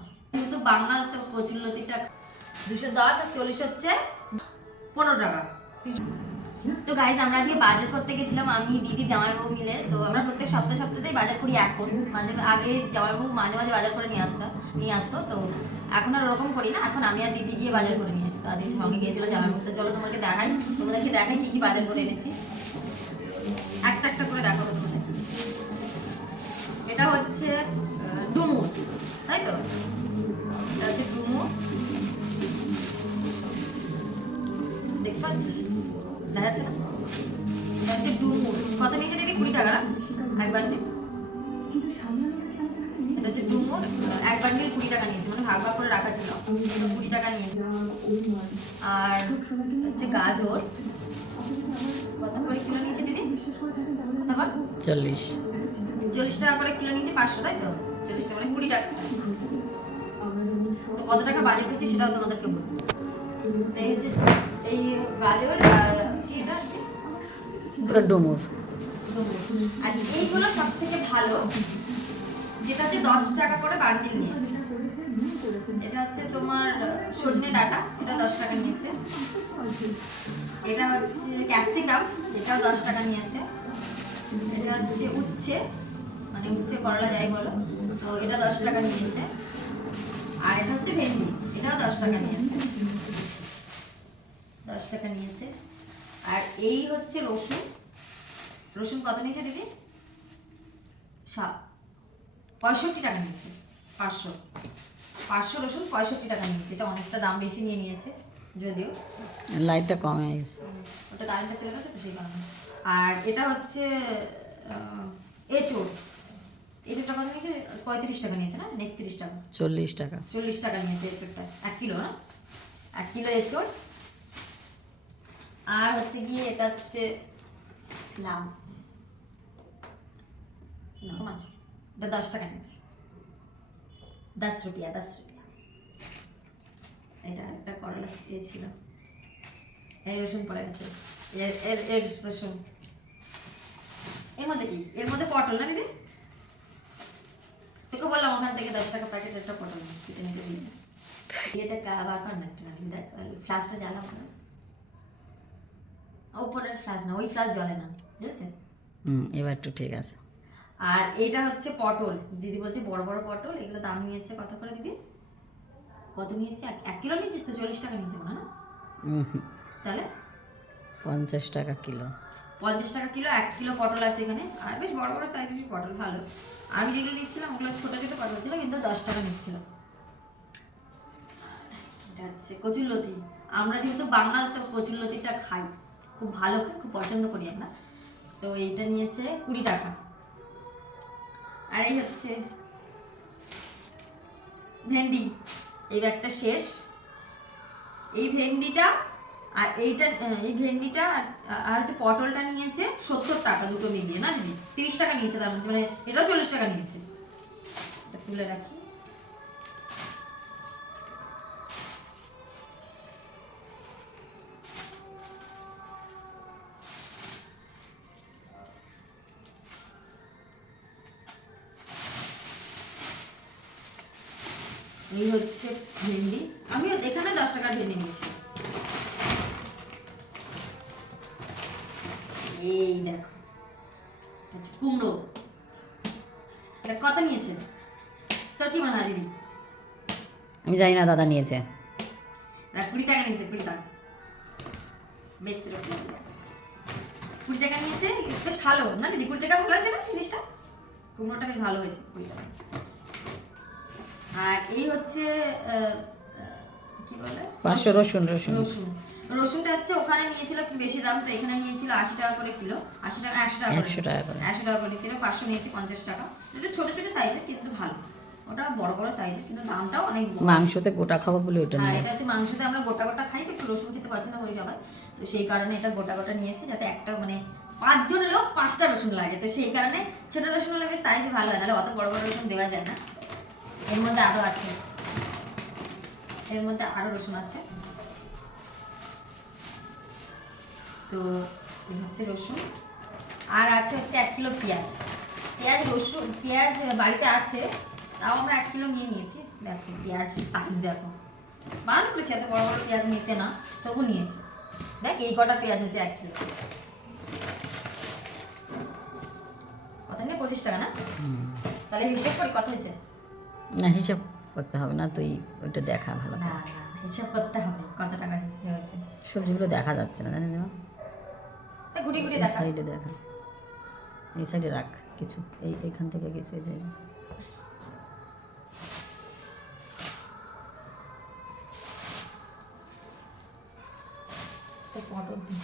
আছে কিন্তু বাংলার তো কচুরলতিটা 210 আর 40 হচ্ছে 15 টাকা। তো গাইজ আমরা আজকে বাজার করতে গেছিলাম আমি দিদি জামাইবাবু মিলে। তো আমরা প্রত্যেক সপ্তাহেই বাজার করি। এখন মাঝে আগে জামাইবাবু মাঝে মাঝে বাজার করে নিয়ে আসতো। তো এখন আর ওরকম করি না, এখন আমি আর দিদি গিয়ে বাজার করে নিয়ে আসি। তো আজকে সঙ্গে গিয়েছিল জামাইবাবু। তো চলো তোমাদেরকে দেখাই কি কি বাজার করে এনেছি। একটা একটা করে দেখাবো তোমাদের। এটা হচ্ছে ডুমুর, তাই তো? এটা হচ্ছে ডুমুর, দেখতে পাচ্ছিস? দেখা যাচ্ছে না? এটা হচ্ছে ডুমুর। কত নিয়েছে দিদি? 20 টাকা না এক বান্ডিল? এটা হচ্ছে ডুমুর, এক বান্ডিল 20 টাকা নিয়েছে, মানে ভাগ ভাগ করে রাখা ছিল, 20 টাকা নিয়েছে। আর হচ্ছে গাজর, কত করে কিলো নিয়েছে দিদি? 40 টাকা করে কিলো নিয়েছে, 500, তাই তো? 40 টাকা মানে 20 টাকা। তো কত টাকা বাজেট হচ্ছে সেটাও তোমাদেরকে বলবো। এই গাজর আর এটা ডুমুর। আর এইগুলো সব থেকে ভালো, যেটা হচ্ছে 10 টাকা করে বান্ডিল নিয়েছে। এটা হচ্ছে তোমার সজনে ডাঁটা, এটা 10 টাকা নিয়েছে। এটা হচ্ছে ক্যাপসিকাম, এটাও 10 টাকা নিয়েছে। এটা হচ্ছে উচ্ছে, মানে উচ্ছে করলা যাই বলো, তো এটা 10 টাকা নিয়েছে। আর এটা হচ্ছে ভেন্ডি, এটাও 10 টাকা নিয়েছে, 10 টাকা নিয়েছে। আর এই হচ্ছে রসুন, রসুন কত নিয়েছে দিদি? 65 টাকা নিয়েছে, 500 রসুন 65 টাকা নিয়েছে। এটা অনেকটা দাম বেশি নিয়েছে, যদিও লাইটটা কমে গেছে, ওটা কারেন্টটা চলে গেছে তো সেই কারণে। আর এটা হচ্ছে এঁচোড়টা কত নিয়েছে? 35 টাকা নিয়েছে না 31 টাকা? 40 টাকা। 40 টাকা নিয়েছে এঁচোড়টা, 1 কিলো না, 1 কিলো এঁচোড়। আর হচ্ছে গিয়ে এটা হচ্ছে লাউ আছে, এটা 10 টাকা নিয়েছে, 10 রুপিয়া। এটা একটা করলা ছিল, এই রসুন পড়ে গেছে, এর রসুন। এর মধ্যে কি? এর মধ্যে পটল না দিদি? তোকে বললাম ওখান থেকে 10 টাকা প্যাকেট একটা পটল কিনে নিতে দিই। এটা বার কর না একটু, দেখ ফ্লাশটা জ্বালাম না, উপরের ফ্লাশ না, ওই ফ্লাশ জ্বলে না, বুঝেছে? এবার একটু ঠিক আছে। আর এটা হচ্ছে পটল, দিদি বলছে বড় বড় পটল, এগুলো দাম নিয়েছে কত করে দিদি? কত নিয়েছে? 1 কিলো নিয়েছিস তো? 40 টাকা নিয়েছে মনে না? তাহলে 50 টাকা কিলো। 50 টাকা কিলো, 1 কিলো পটল আছে এখানে। আর বেশ বড় বড় সাইজের পটল, ভালো। আমি যেগুলো নিচ্ছিলাম ওগুলো ছোট ছোট পটল ছিল, কিন্তু 10 টাকা নিচ্ছিল। এটা হচ্ছে কচুরলতি। আমরা যেহেতু বাঙাল, তো কচুরলতিটা খাই, খুব ভালো খাই, খুব পছন্দ করি আমরা। তো এইটা নিয়েছে 20 টাকা। আর এই হচ্ছে ভেন্ডি, এই ব্যাগটা শেষ। এই ভেন্ডিটা আর এই ভেন্ডিটা আর হচ্ছে পটলটা নিয়েছে 70 টাকা, দুটো মিলিয়ে না দিদি? 30 টাকা নিয়েছে, তার মধ্যে মানে এটাও 40 টাকা নিয়েছে। এটা তুলে রাখি। এই হচ্ছে ভেন্ডি, আমি এখানে 10 টাকার ভেন্ডি নিয়েছি। এই দেখো, আচ্ছা কুমড়ো, এটা কত নিয়েছে তোর কি মনে হয় দিদি? আমি জানি না, দাদা নিয়েছে। 20 টাকা নিয়েছে, 20 টাকা, বেশ 20 টাকা নিয়েছে। বেশ ভালো না দিদি? 20 টাকা ভালো হয়েছে না জিনিসটা? কুমড়োটা বেশ ভালো হয়েছে, 20 টাকা। আর এই হচ্ছে কি বলে, 500 রসুন। রসুনটা হচ্ছে ওখানে নিয়েছিল একটু বেশি দাম, তো এখানে নিয়েছিল 80 টাকা করে কিলো, 80 টাকা 100 টাকা করে 100 টাকা করে নিয়েছিল। 500 নিয়েছে 50 টাকা। এটা ছোট ছোট সাইজের কিন্তু ভালো, ওটা বড় বড় সাইজের কিন্তু দামটাও অনেক। মাংসতে গোটা খাবো বলে ওটা হ্যাঁ, নিয়ে। এটা হচ্ছে মাংসতে আমরা গোটা গোটা খাই, একটু রসুন খেতে পছন্দ করি সবাই, তো সেই কারণে এটা গোটা গোটা নিয়েছি, যাতে একটা মানে 5 জন লোক 5টা রসুন লাগে, তো সেই কারণে ছোট রসুন হলে বেশ সাইজ ভালো হয়, নাহলে অত বড় বড় রসুন দেওয়া যায় না। এর মধ্যে আরো আছে, এর মধ্যে আরো রসুন আছে। তো হচ্ছে রসুন, আর আছে হচ্ছে 1 কিলো পেঁয়াজ। রসুন পেঁয়াজ বাড়িতে আছে, তাও আমরা 1 কিলো নিয়ে নিয়েছি। দেখো পেঁয়াজ সাইজ দেখো, বারণ করেছি এত বড় বড় পেঁয়াজ নিতে না, তবু নিয়েছি। দেখ এই কটা পেঁয়াজ হচ্ছে 1 কিলো। কত নিয়ে 25 টাকা না? তাহলে হিসেব করি কত হয়েছে। না হিসাব করতে হবে না, তুই ওইটা দেখা ভালো না করে। না হিসাব করতে হবে কত টাকা হিসেব হয়েছে। সবজিগুলো দেখা যাচ্ছে না জানিস না, তা ঘুরি ঘুরি এই দেখা। সাইডে দেখা, এই সাইডে রাখ কিছু, এইখান থেকে কিছু এই জায়গায়। তো পটল দিই।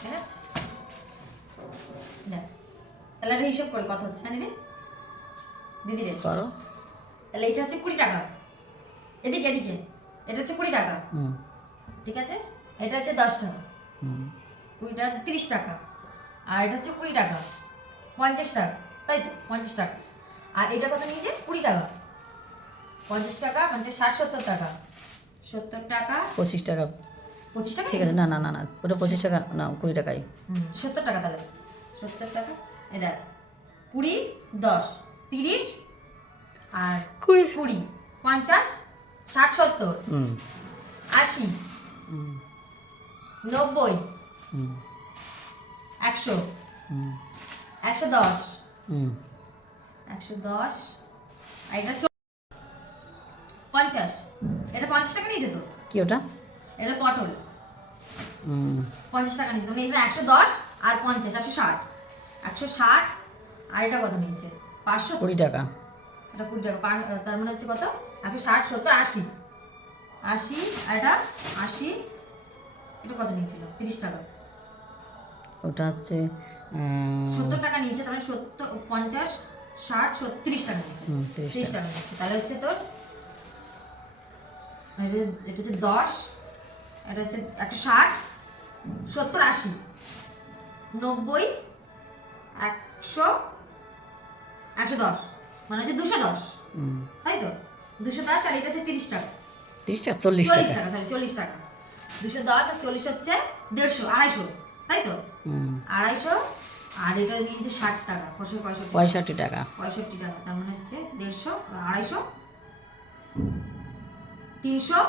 ঠিক আছে? দেখ তাহলে একটা হিসেব করি কত হচ্ছে জানি রে দিদি রে। করো। তাহলে এটা হচ্ছে 20 টাকা, এদিকে এদিকে এটা হচ্ছে 20 টাকা, হুম ঠিক আছে? এটা হচ্ছে 10 টাকা, হুম 20 টাকা 30 টাকা, আর এটা হচ্ছে 20 টাকা 50 টাকা, তাই তো 50 টাকা। আর এটা কত নিয়েছে 20 টাকা, 50 টাকা 50 60 70 টাকা, 70 টাকা 25 টাকা। 25 টাকা ঠিক আছে, না না না না ওটা 25 টাকা না, 20 টাকাই। 70 টাকা। তাহলে 70 টাকা, এই দেখ 20 10 30 আর 20 50 60 70 হুম 80 হুম 90 হুম 100 হুম 110 হুম 110 আর এটা 50। এটা 50 টাকা নিয়েছে তো, কি ওটা? এটা পটল হুম 50 টাকা নিয়েছে, মানে এটা 110 আর 50 160 160। আর এটা কত নিয়েছে 500, 20 টাকা। এটা 20 টাকা তার মানে হচ্ছে কত 160 70 80 80 আর এটা 80। এটা কত নিয়েছিল 30 টাকা, ওটা হচ্ছে 70 টাকা নিয়েছে, তাহলে 70 50 60 70 30 টাকা নিয়েছে। 30 30 টাকা নিয়েছে, তাহলে হচ্ছে তোর এটা হচ্ছে 10, এটা হচ্ছে 160 70 80 90 100 110, মানে হচ্ছে 210, হুম তাই তো 210। আর এটা হচ্ছে 30 টাকা 30 টাকা 40 40 টাকা। টাকা, সরি 40 টাকা। 210 আর 40 হচ্ছে 150 250, তাই তো হুম 250। আর এটা নিয়েছে 60 টাকা 65 65 টাকা। 65 টাকা, তার মানে হচ্ছে 150 250 300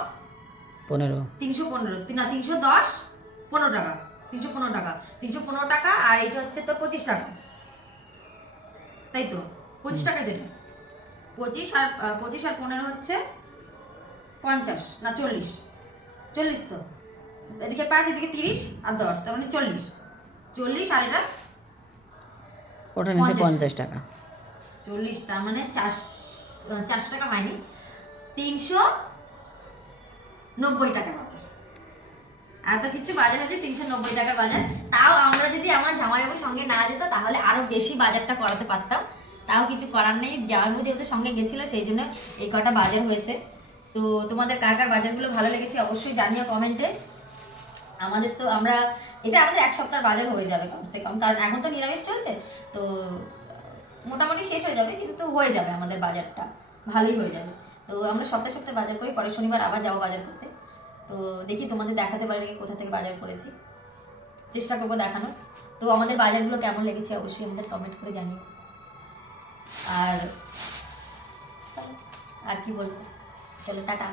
15 315 না 310 15 টাকা 315 টাকা 315 টাকা। আর এটা হচ্ছে তো 25 টাকা, তাই তো 25 টাকা দেবে। 25 আর 15 হচ্ছে 50 না 40 40 তো, এদিকে 5 এদিকে 30 আর 10, তার মানে 40 40। আর এটা ওটা নিচে 50 50 টাকা। 40, তার মানে 400 টাকা হয়নি, 390 টাকার বাজার। এত কিছু বাজার আছে 390 টাকার বাজার। তাও আমরা যদি আমার জামাইবাবুর সঙ্গে না যেত তাহলে আরো বেশি বাজারটা করাতে পারতাম, তাও কিছু করার নেই। জামাইবাবু যেহেতু সঙ্গে গেছিল সেই জন্য এই কটা বাজার হয়েছে। তো তোমাদের কার কার বাজারগুলো ভালো লেগেছে অবশ্যই জানিও কমেন্টে। আমাদের তো এটা আমাদের 1 সপ্তাহের বাজার হয়ে যাবে কমসে কম, কারণ এখন তো নিরামিষ চলছে, তো মোটামুটি শেষ হয়ে যাবে, কিন্তু হয়ে যাবে আমাদের বাজারটা, ভালোই হয়ে যাবে। তো আমরা সপ্তাহে সপ্তাহে বাজার করি, পরের শনিবার আবার যাবো বাজার করতে। তো দেখি তোমাদের দেখাতে পারি কোথা থেকে বাজার করেছি, চেষ্টা করবো দেখানোর। তো আমাদের বাজারগুলো কেমন লেগেছে অবশ্যই আমাদের কমেন্ট করে জানিও। আর কি বলবো, চলো টাটা।